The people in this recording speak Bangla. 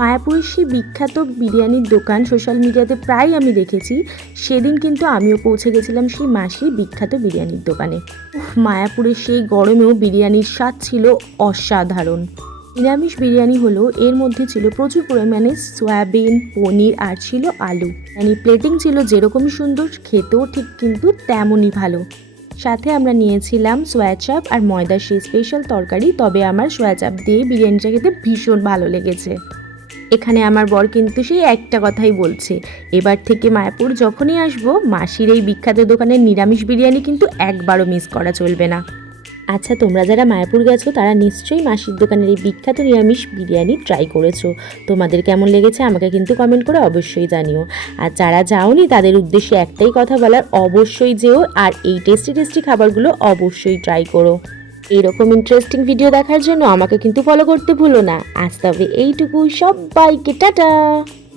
মায়াপুরের সেই বিখ্যাত বিরিয়ানির দোকান সোশ্যাল মিডিয়াতে প্রায় আমি দেখেছি। সেদিন কিন্তু আমিও পৌঁছে গেছিলাম সেই মাসির বিখ্যাত বিরিয়ানির দোকানে। মায়াপুরের সেই গরমেও বিরিয়ানির স্বাদ ছিল অসাধারণ। নিরামিষ বিরিয়ানি হলো, এর মধ্যে ছিল প্রচুর পরিমাণে সয়াবিন, পনির আর ছিল আলু। মানে প্লেটিং ছিল যেরকমই সুন্দর, খেতেও ঠিক কিন্তু তেমনই ভালো। সাথে আমরা নিয়েছিলাম সোয়া চাপ আর ময়দার সেই স্পেশাল তরকারি। তবে আমার সোয়া চাপ দিয়ে বিরিয়ানিটা খেতে ভীষণ ভালো লেগেছে। এখানে আমার বর কিন্তু সেই একটা কথাই বলছে, এবার থেকে মায়াপুর যখনই আসবো মাসির এই বিখ্যাত দোকানের নিরামিষ বিরিয়ানি কিন্তু একবারও মিস করা চলবে না। আচ্ছা, তোমরা যারা মায়াপুর গেছো তারা নিশ্চয়ই মাসির দোকানের এই বিখ্যাত নিরামিষ বিরিয়ানি ট্রাই করেছো। তোমাদের কেমন লেগেছে আমাকে কিন্তু কমেন্ট করে অবশ্যই জানিও। আর যারা যাওনি তাদের উদ্দেশ্যে একটাই কথা বলার, অবশ্যই যেও আর এই টেস্টি টেস্টি খাবারগুলো অবশ্যই ট্রাই করো। এইরকম ইন্টারেস্টিং ভিডিও দেখার জন্য আমাকে কিন্তু ফলো করতে ভুলো না। আজ তবে এইটুকুই, সবাইকে টাটা।